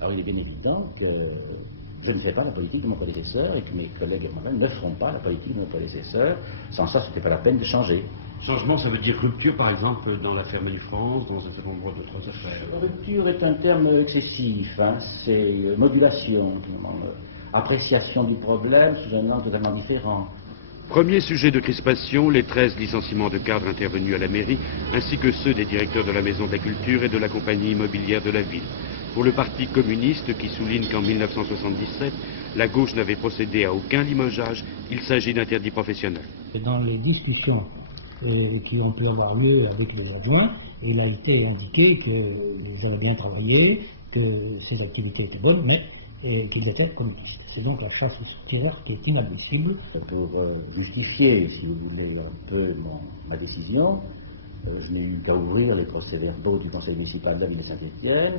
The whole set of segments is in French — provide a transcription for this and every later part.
Alors il est bien évident que je ne fais pas la politique de mon prédécesseur et que mes collègues et moi-même ne feront pas la politique de mon prédécesseur. Sans ça, ce n'était pas la peine de changer. Changement, ça veut dire rupture, par exemple, dans l'affaire France, dans un certain nombre d'autres affaires. Rupture est un terme excessif, hein. C'est modulation, appréciation du problème sous un angle totalement différent. Premier sujet de crispation, les 13 licenciements de cadres intervenus à la mairie, ainsi que ceux des directeurs de la Maison de la Culture et de la compagnie immobilière de la ville. Pour le Parti communiste, qui souligne qu'en 1977, la gauche n'avait procédé à aucun limogeage, il s'agit d'interdits professionnels. Dans les discussions qui ont pu avoir lieu avec les adjoints, il a été indiqué qu'ils avaient bien travaillé, que ces activités étaient bonnes, mais qu'ils étaient communistes. C'est donc la chasse aux sorcières qui est inadmissible. Pour justifier, si vous voulez, un peu ma décision, je n'ai eu qu'à ouvrir les procès-verbaux du conseil municipal de la ville de Saint-Étienne,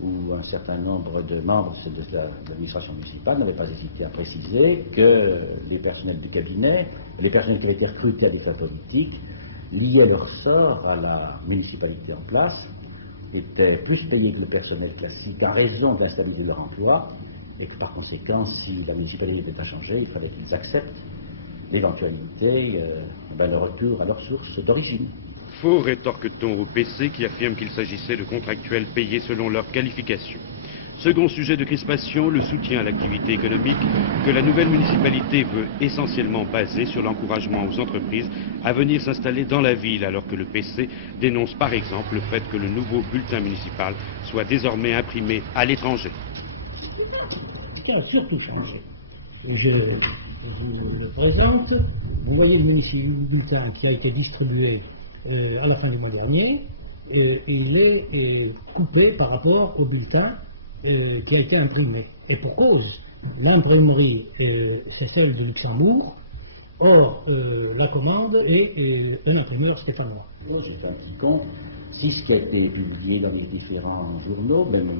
où un certain nombre de membres de l'administration municipale n'avaient pas hésité à préciser que les personnels du cabinet, les personnels qui avaient été recrutés à des fins politiques, liaient leur sort à la municipalité en place, étaient plus payés que le personnel classique en raison de l'instabilité de leur emploi, et que par conséquent, si la municipalité n'était pas changée, il fallait qu'ils acceptent l'éventualité, le retour à leur source d'origine. Faux, rétorque-t-on au PC qui affirme qu'il s'agissait de contractuels payés selon leur qualification. Second sujet de crispation, le soutien à l'activité économique que la nouvelle municipalité veut essentiellement baser sur l'encouragement aux entreprises à venir s'installer dans la ville, alors que le PC dénonce par exemple le fait que le nouveau bulletin municipal soit désormais imprimé à l'étranger. Ce qui a surtout changé, je vous le présente, vous voyez le bulletin qui a été distribué à la fin du mois dernier, il est coupé par rapport au bulletin qui a été imprimé. Et pour cause, l'imprimerie, c'est celle de Luxembourg, or la commande est un imprimeur stéphanois. J'ai fait un petit compte, si ce qui a été publié dans les différents journaux, même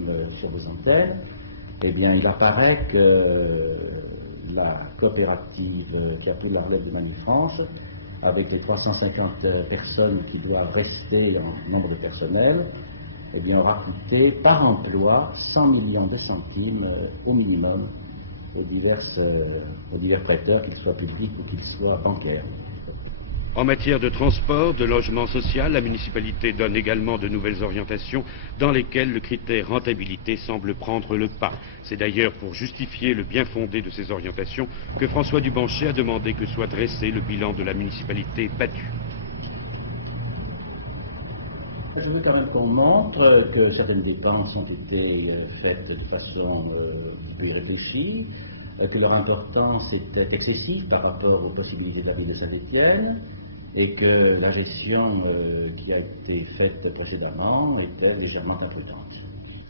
sur les antennes, eh bien il apparaît que la coopérative qui a tout la relève de Manifrance, avec les 350 personnes qui doivent rester en nombre de personnel, eh bien, aura coûté par emploi 100 millions de centimes au minimum aux divers prêteurs, qu'ils soient publics ou qu'ils soient bancaires. En matière de transport, de logement social, la municipalité donne également de nouvelles orientations dans lesquelles le critère rentabilité semble prendre le pas. C'est d'ailleurs pour justifier le bien fondé de ces orientations que François Dubanché a demandé que soit dressé le bilan de la municipalité battue. Je veux quand même qu'on montre que certaines dépenses ont été faites de façon peu irréfléchie, que leur importance était excessive par rapport aux possibilités de la ville de Saint-Étienne, et que la gestion qui a été faite précédemment était légèrement imprudente.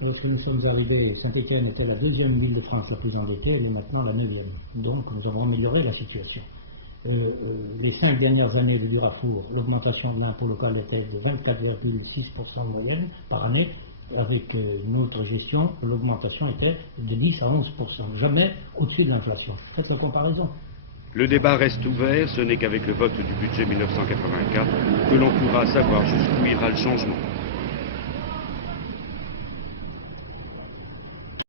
Lorsque nous sommes arrivés, Saint-Étienne était la deuxième ville de France la plus endettée, elle est maintenant la 9e. Donc nous avons amélioré la situation. Les 5 dernières années de Durafour, l'augmentation de l'impôt local était de 24,6% de moyenne par année. Avec notre gestion, l'augmentation était de 10 à 11%, jamais au-dessus de l'inflation. Faites la comparaison. Le débat reste ouvert, ce n'est qu'avec le vote du budget 1984 que l'on pourra savoir jusqu'où ira le changement.